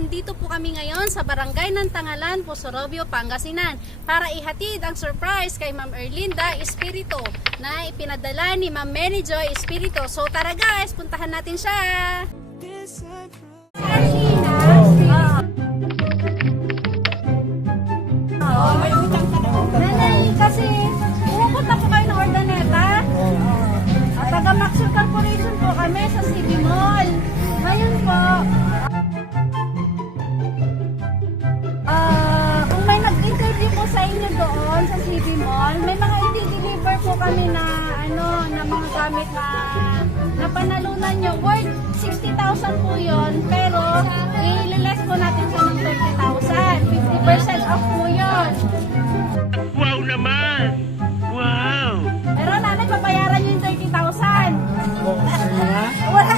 nandito po kami ngayon sa Barangay ng Tangalan, Pusorobio, Pangasinan para ihatid ang surprise kay Ma'am Erlinda Espiritu na ipinadala ni Ma'am Mary Joy Espiritu. So tara guys, puntahan natin siya! Nanay, kasi pupunta po kayo ng Ordaneta. Taga Maxwell Corporation po kami sa CB Mall. Ngayon po, kung may nag-interview po sa inyo doon sa CB Mall, may mga i-deliver po kami na na mga gamit na panalunan nyo. Worth 60,000 po yun, pero i-less po natin siya ng 30,000. 50% off po yun. Wow naman! Wow! Pero nanay, papayaran nyo yung 30,000. Wala.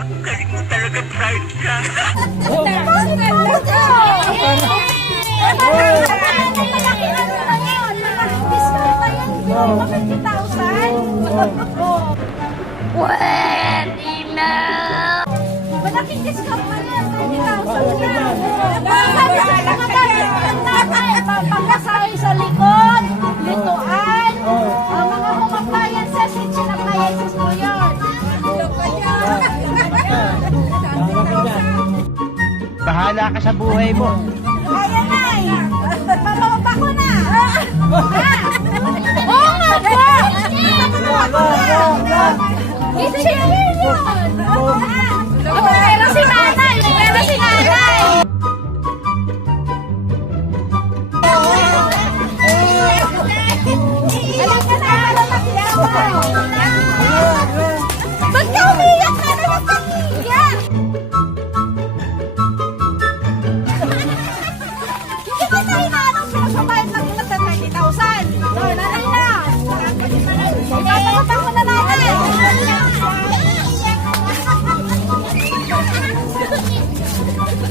Ang galing mo talaga, pride ka! Malaki na naman yun. Malaking discount pa yun. Hindi mo 50,000. Pwede na! Malaking discount pa yun. 30,000 na. Sabi sa mga gamit ng nanay, papasahay sa likod, lituan, mga home appliances, kitchen appliances po yun. Bahala ka sa buhay mo! Ayan ay! Mamamapa ko na! Oo nga ba? Kitchen yun! Pero si nanay! Pero si nanay! Alam ka na! Alam magyawa! Ba't ka umiyak na? Ba't ka umiyak? Hindi ba tayo na anong sinusubayad ng ulat ng 30,000? So, nanay na! Ipapakapag ko na nanay!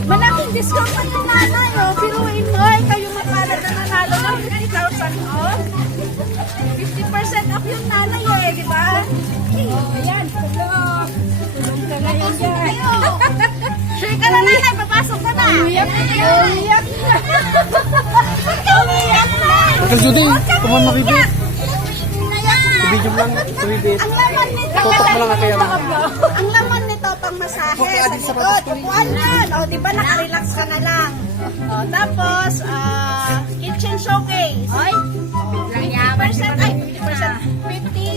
Malaking discount pa yung nanay, oh. Piruin mo, kayo mapalad na nanalo ng 50,000 off. 50% off yung nanay, eh, di ba? Ayan, tulong. Tulong ka na yan dyan. Share ka na nanay, papasok ka na. Umiyak na. Umiyak na. Umiyak na. Uncle Judy, kuman makibig. Umiyak. Video lang, 3 days. Ang laman nito, Tutok mo lang kaya ang laman nito pang masahe sa likod. Upuan yan. O, di ba nakarelax ka na lang. O, tapos, kitchen showcase. Ay, 50%, ay,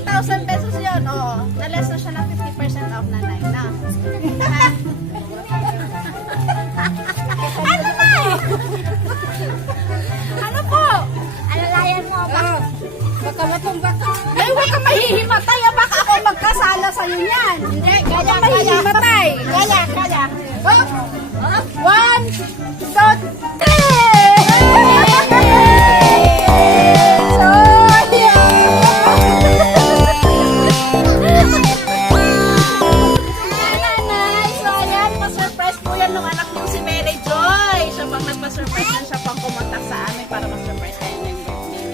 50,000 pesos yun. O, na-less na siya ng 50% off nanay na. Ano na eh? Ano po? Alalayan mo ba? Baka matumba ka. Ay, huwag ka mahihimatay. Baka ako magkasala sa'yo niyan. Hindi, kaya. Mahihimatay. Kaya. One, two, three! So, nanay, so ayan, pa-surprise po yan ng anak niyo si Mary Joy. Siya pang nagpa-surprise yan, siya pang kumontak sa amin para ma-surprise kayo ng birthday.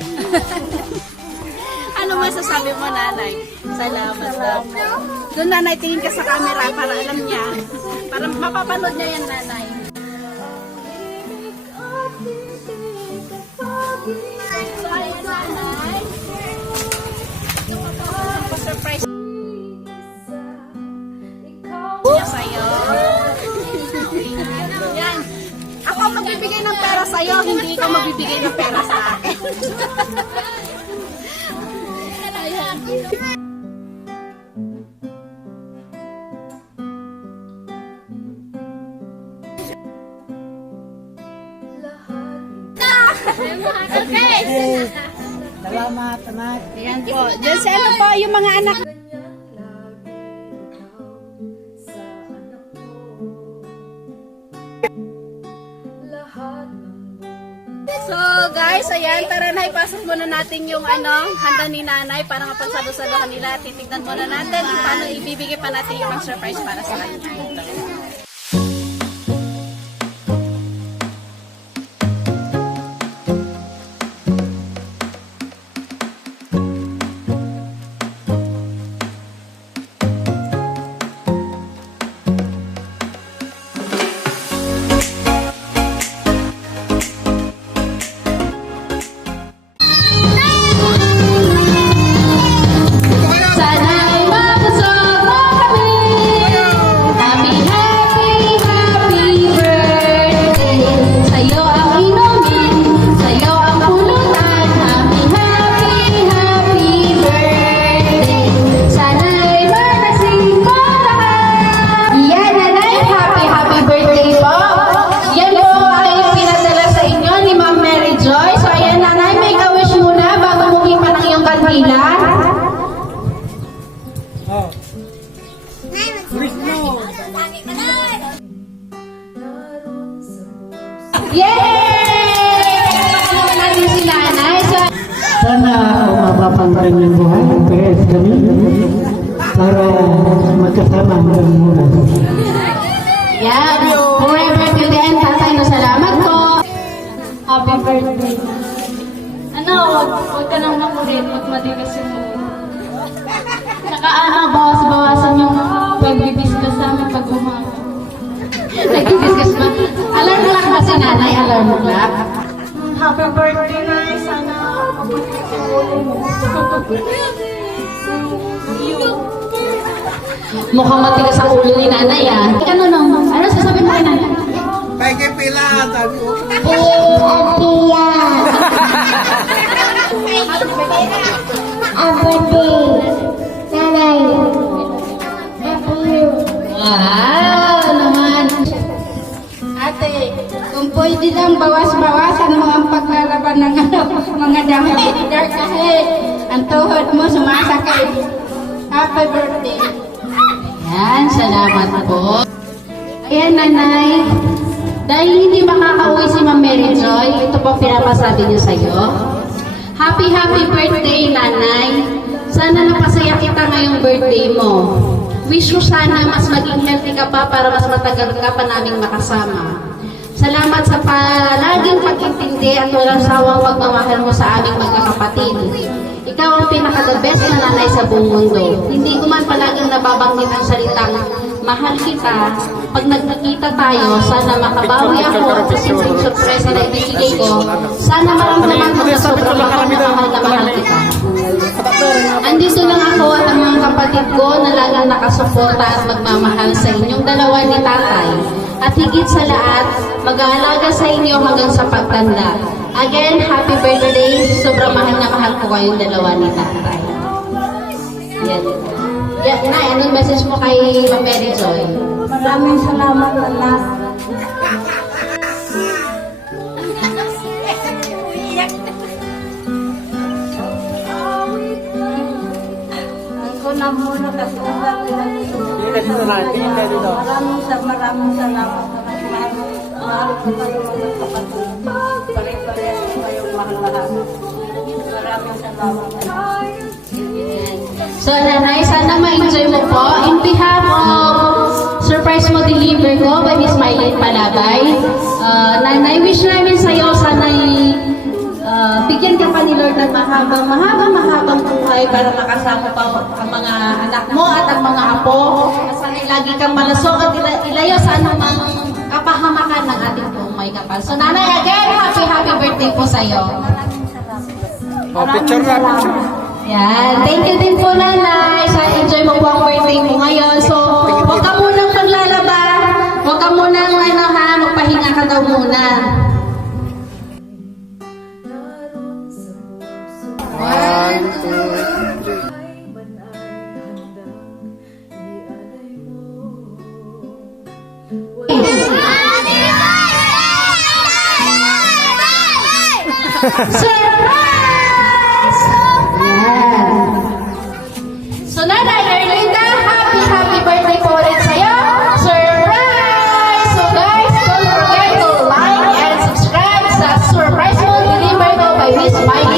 Ano masasabi mo, nanay? Salamat daw. Doon, nanay, tingin ka sa camera para alam niya. Para mapapanood niya yan, nanay. So, ayan, nanay. Pa-surprise niya sa'yo. Yan. Ako ang magbibigay ng pera sa'yo, hindi ikaw magbibigay ng pera sa akin. Okay. Salamat, anak. Ayan po. Diyan sa ano po, yung mga anak. So guys, ayan, tara na, ipasok muna natin yung handa ni nanay para mapagsalo-salohan nila. Titignan muna natin kung paano ibibigay pa natin yung surprise para sa kanya. Yay! Pakalaman natin si nanay. So, Sana umapapan pa rin yung buhay ng PS kami para magkasama hanggang mula. yan. Forever till the end, tatay na salamat po. Happy birthday. Ano, huwag ka nang makulit at madigas yung ulo. Saka bawas-bawasan yung pag-discuss namin pag umaga. Nag-discuss ba? Alarm clock ba si nanay? Alarm clock? Happy birthday na sana mabuti yung ulo mo. Mukhang matigas ang ulo ni nanay ah. Ano nung? Ano sasabihin mo kay nanay? May kipila, sabi ko. Wow, naman. Ate, kung pwede lang bawas-bawasan mo ang paglalaban ng mga damit. Dahil kahit ang tuhod mo sumasakit. Happy birthday. Yan, salamat po. Ayan, nanay. Dahil hindi makakauwi si Ma'am Mary Joy, ito po pinapasabi niyo sa'yo. Happy birthday, nanay. Sana napasaya kita ngayong birthday mo. Wish ko sana mas maging healthy ka pa para mas matagal ka pa naming makasama. Salamat sa palaging pag-intindi at walang sawang pagmamahal mo sa aming magkakapatid. Ikaw ang pinaka-the best na nanay sa buong mundo. Hindi ko man palaging nababanggit ang salitang mahal kita. Pag nagkikita tayo, sana makabawi ako at sa simpleng sorpresa na ibibigay ko. Sana maramdaman mo na sobrang mahal na mahal kita. Andito lang ako at ang mga kapatid ko na laging nakasuporta at magmamahal sa inyong dalawa ni tatay. At higit sa lahat, mag-aalaga sa inyo hanggang sa pagtanda. Again, happy birthday. Sobrang mahal na mahal ko kayong dalawa ni tatay. Yan. Yan, Nay, anong message mo kay Ma'am Mary Joy? Maraming salamat, anak. Ako na muna kasi ang dami na dito. Tingin ka dito na, tingin ka dito. Maraming salamat. Mahal ko kayo mga kapatid. Pare-parehas ko kayong mahal-mahal. Maraming salamat. So, nanay, sana ma-enjoy mo po. In behalf of surprise mo deliver ko by Miss Mylene Palabay. Nanay, wish namin sa'yo, sana'y bigyan ka pa ni Lord ng mahabang buhay para makasama pa ang mga anak mo at ang mga apo. Sana'y lagi kang malasok at ilayo sa anumang kapahamakan ng ating pong may kapal. So, nanay, again, happy birthday po sa'yo. Oh, picture na, picture. Yan. Thank you din po, nanay. Sa enjoy mo po ang birthday mo ngayon. So, huwag ka munang maglalaba. Huwag ka munang, magpahinga ka daw muna. One, two, three. Surprise! Yan. So, nanay, Erlinda, happy birthday po ulit sa'yo. Surprise! So, guys, don't forget to like and subscribe sa Surprise Mo Deliver Ko by Miss Miley